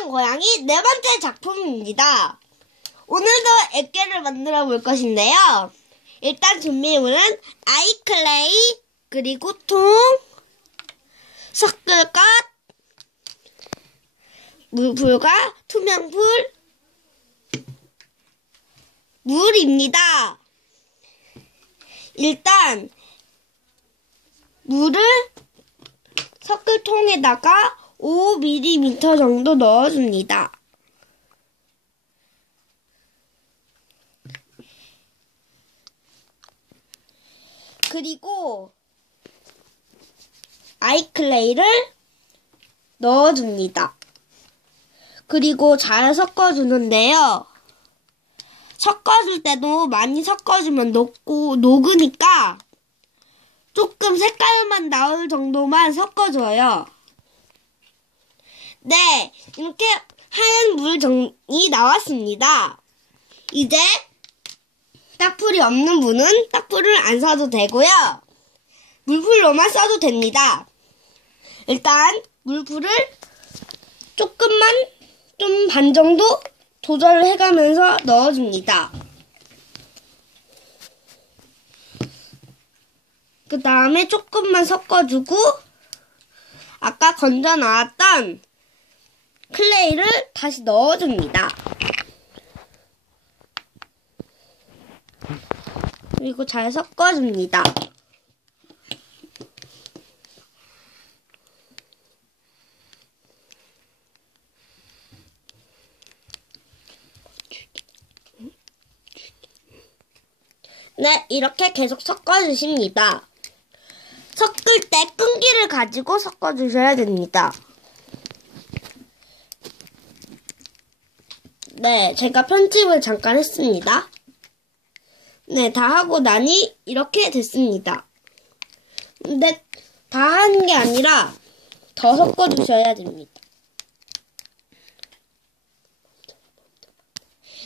하얀 고양이 네 번째 작품입니다. 오늘도 액계를 만들어 볼 것인데요. 일단 준비물은 아이클레이, 그리고 통, 섞을 것, 물불과 투명불, 물입니다. 일단 물을 섞을 통에다가 5mm 정도 넣어줍니다. 그리고 아이클레이를 넣어줍니다. 그리고 잘 섞어주는데요. 섞어줄 때도 많이 섞어주면 녹고, 녹으니까 조금 색깔만 나올 정도만 섞어줘요. 네, 이렇게 하얀 물정이 나왔습니다. 이제 딱풀이 없는 분은 딱풀을 안 써도 되고요. 물풀로만 써도 됩니다. 일단 물풀을 조금만 좀 반 정도 조절을 해가면서 넣어줍니다. 그 다음에 조금만 섞어주고 아까 건져 놨던 클레이를 다시 넣어줍니다. 그리고 잘 섞어줍니다. 네, 이렇게 계속 섞어주십니다. 섞을 때 끈기를 가지고 섞어주셔야 됩니다. 네, 제가 편집을 잠깐 했습니다. 네, 다 하고 나니 이렇게 됐습니다. 근데 다 하는 게 아니라 더 섞어주셔야 됩니다.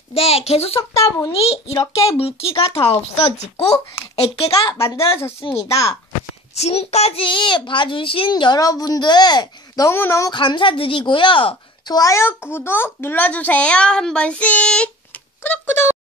네, 계속 섞다 보니 이렇게 물기가 다 없어지고 액계가 만들어졌습니다. 지금까지 봐주신 여러분들 너무너무 감사드리고요. 좋아요, 구독 눌러주세요. 한 번씩. 구독, 구독.